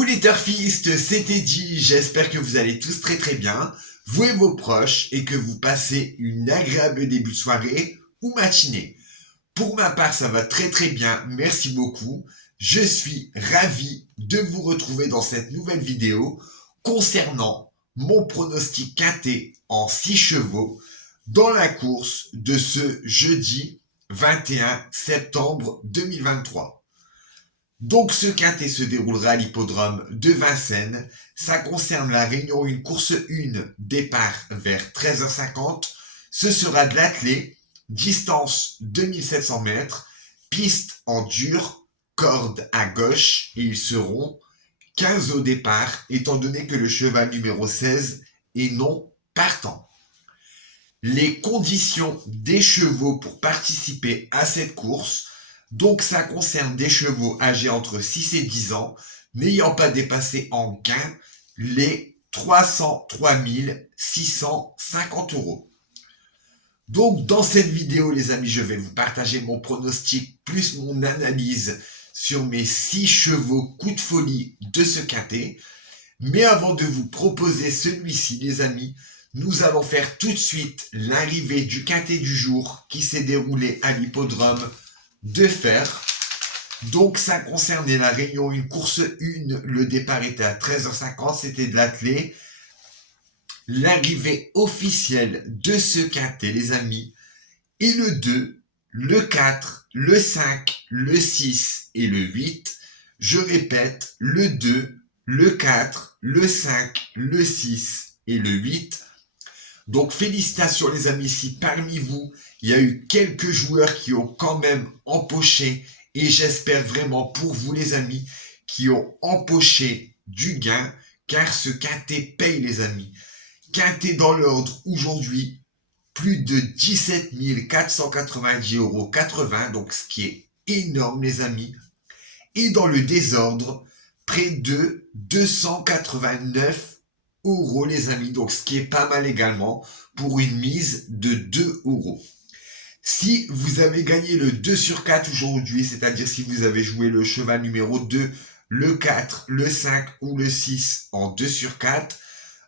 Coucou les turfistes, c'est Teddy, j'espère que vous allez tous très bien, vous et vos proches, et que vous passez une agréable début de soirée ou matinée. Pour ma part, ça va très bien, merci beaucoup. Je suis ravi de vous retrouver dans cette nouvelle vidéo concernant mon pronostic quinté en 6 chevaux dans la course de ce jeudi 21 septembre 2023. Donc ce quintet se déroulera à l'hippodrome de Vincennes. Ça concerne la Réunion 1, course 1, départ vers 13h50. Ce sera de l'attelé, distance 2700 mètres, piste en dur, corde à gauche, et ils seront 15 au départ, étant donné que le cheval numéro 16 est non partant. Les conditions des chevaux pour participer à cette course. Donc ça concerne des chevaux âgés entre 6 et 10 ans, n'ayant pas dépassé en gain les 303 650 euros. Donc dans cette vidéo les amis, je vais vous partager mon pronostic plus mon analyse sur mes 6 chevaux coup de folie de ce quintet. Mais avant de vous proposer celui-ci les amis, nous allons faire tout de suite l'arrivée du quintet du jour qui s'est déroulé à l'hippodrome de Fères. Donc ça concernait la Réunion 1, course 1, le départ était à 13h50, c'était de l'attelé. L'arrivée officielle de ce quintet les amis est le 2, le 4, le 5, le 6 et le 8. Je répète, le 2, le 4, le 5, le 6 et le 8. Donc félicitations les amis, si parmi vous, il y a eu quelques joueurs qui ont quand même empoché, et j'espère vraiment pour vous les amis, qui ont empoché du gain, car ce quintet paye les amis. Quintet dans l'ordre aujourd'hui, plus de 17 490,80 €, donc ce qui est énorme les amis. Et dans le désordre, près de 289 € les amis, donc ce qui est pas mal également pour une mise de 2 €. Si vous avez gagné le 2 sur 4 aujourd'hui, c'est-à-dire si vous avez joué le cheval numéro 2, le 4, le 5 ou le 6 en 2 sur 4,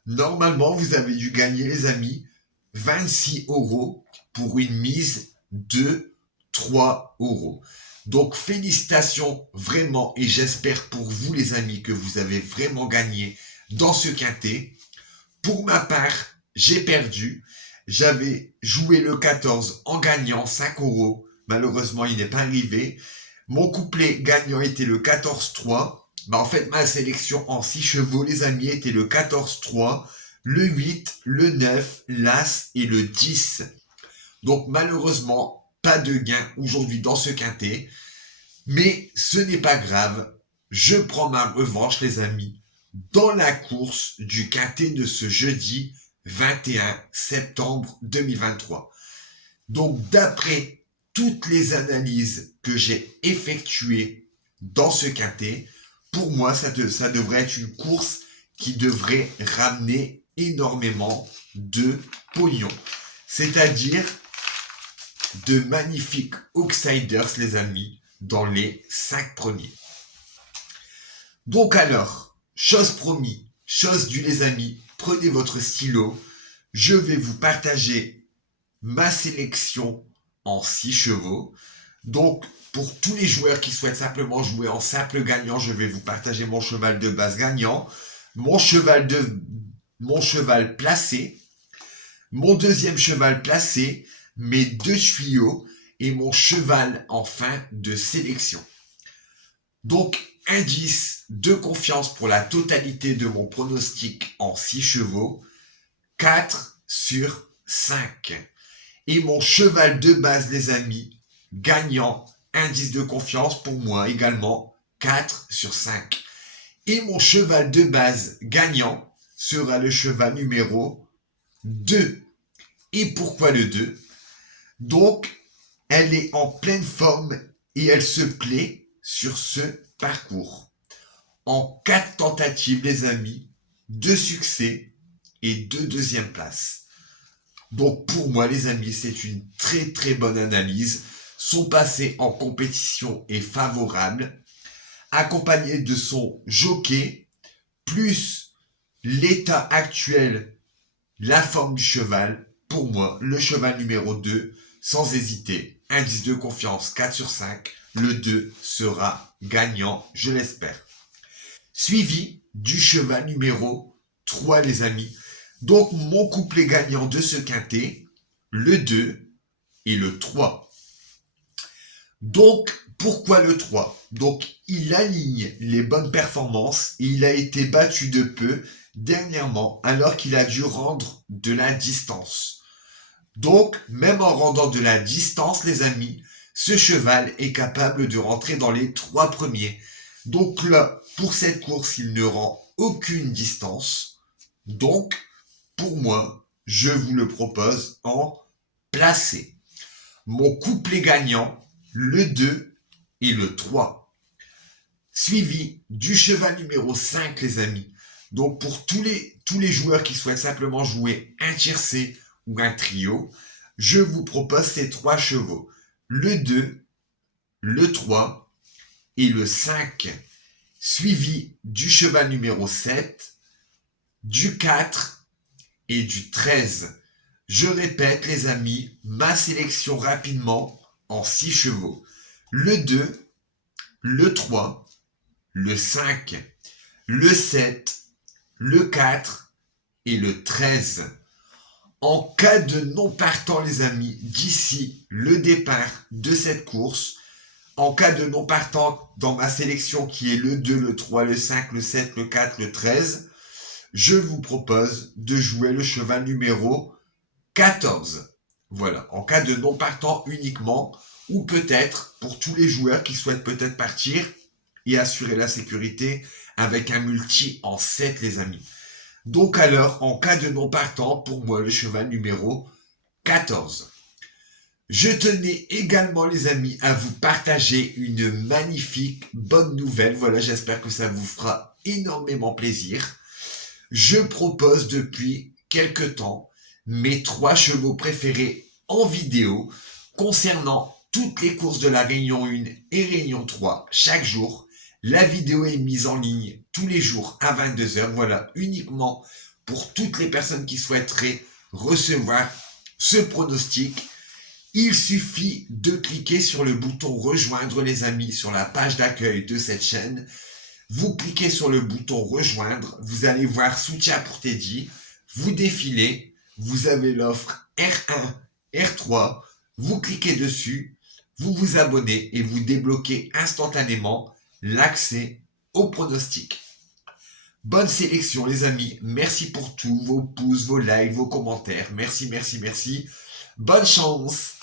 normalement vous avez dû gagner les amis 26 € pour une mise de 3 €. Donc félicitations vraiment, et j'espère pour vous les amis que vous avez vraiment gagné dans ce quintet. Pour ma part, j'ai perdu. J'avais joué le 14 en gagnant 5 €. Malheureusement, il n'est pas arrivé. Mon couplet gagnant était le 14-3. En fait, ma sélection en 6 chevaux, les amis, était le 14-3, le 8, le 9, l'As et le 10. Donc malheureusement, pas de gain aujourd'hui dans ce quintet. Mais ce n'est pas grave. Je prends ma revanche, les amis, dans la course du quintet de ce jeudi 21 septembre 2023. Donc d'après toutes les analyses que j'ai effectuées dans ce quintet, pour moi ça devrait être une course qui devrait ramener énormément de pognon. C'est-à-dire de magnifiques outsiders les amis dans les 5 premiers. Donc alors, chose promis, chose due les amis, prenez votre stylo, je vais vous partager ma sélection en 6 chevaux. Donc pour tous les joueurs qui souhaitent simplement jouer en simple gagnant, je vais vous partager mon cheval de base gagnant, mon cheval placé, mon deuxième cheval placé, mes 2 tuyaux et mon cheval en fin de sélection. Donc indice de confiance pour la totalité de mon pronostic en 6 chevaux, 4 sur 5. Et mon cheval de base, les amis, gagnant, indice de confiance pour moi également, 4 sur 5. Et mon cheval de base gagnant sera le cheval numéro 2. Et pourquoi le 2 ? Donc, elle est en pleine forme et elle se plaît sur ce parcours. En 4 tentatives, les amis, 2 succès et 2 deuxièmes places. Donc pour moi, les amis, c'est une très bonne analyse. Son passé en compétition est favorable. accompagné de son jockey, plus l'état actuel, la forme du cheval, pour moi, le cheval numéro 2, sans hésiter, indice de confiance 4 sur 5, le 2 sera gagnant, je l'espère. Suivi du cheval numéro 3, les amis. Donc, mon couplet gagnant de ce quintet, le 2 et le 3. Donc, pourquoi le 3? Donc, il aligne les bonnes performances et il a été battu de peu dernièrement alors qu'il a dû rendre de la distance. Donc, même en rendant de la distance, les amis, ce cheval est capable de rentrer dans les 3 premiers. Donc là, pour cette course, il ne rend aucune distance. Donc, pour moi, je vous le propose en placé. Mon couplet gagnant, le 2 et le 3. Suivi du cheval numéro 5, les amis. Donc, pour tous les joueurs qui souhaitent simplement jouer un tiercé ou un trio, je vous propose ces 3 chevaux. Le 2, le 3 et le 5. Suivi du cheval numéro 7, du 4 et du 13. Je répète, les amis, ma sélection rapidement en 6 chevaux. Le 2, le 3, le 5, le 7, le 4 et le 13. En cas de non partant, les amis, d'ici le départ de cette course, en cas de non partant dans ma sélection qui est le 2, le 3, le 5, le 7, le 4, le 13, je vous propose de jouer le cheval numéro 14. Voilà, en cas de non partant uniquement, ou peut-être pour tous les joueurs qui souhaitent peut-être partir et assurer la sécurité avec un multi en 7, les amis. Donc alors, en cas de non partant, pour moi, le cheval numéro 14. Je tenais également, les amis, à vous partager une magnifique bonne nouvelle. Voilà, j'espère que ça vous fera énormément plaisir. Je propose depuis quelque temps mes 3 chevaux préférés en vidéo concernant toutes les courses de la Réunion 1 et Réunion 3 chaque jour. La vidéo est mise en ligne tous les jours à 22h. Voilà, uniquement pour toutes les personnes qui souhaiteraient recevoir ce pronostic. Il suffit de cliquer sur le bouton rejoindre, les amis, sur la page d'accueil de cette chaîne. Vous cliquez sur le bouton rejoindre, vous allez voir soutien pour Teddy, vous défilez, vous avez l'offre R1, R3, vous cliquez dessus, vous vous abonnez et vous débloquez instantanément l'accès au pronostic. Bonne sélection, les amis. Merci pour tout, vos pouces, vos likes, vos commentaires. Merci, merci, merci. Bonne chance.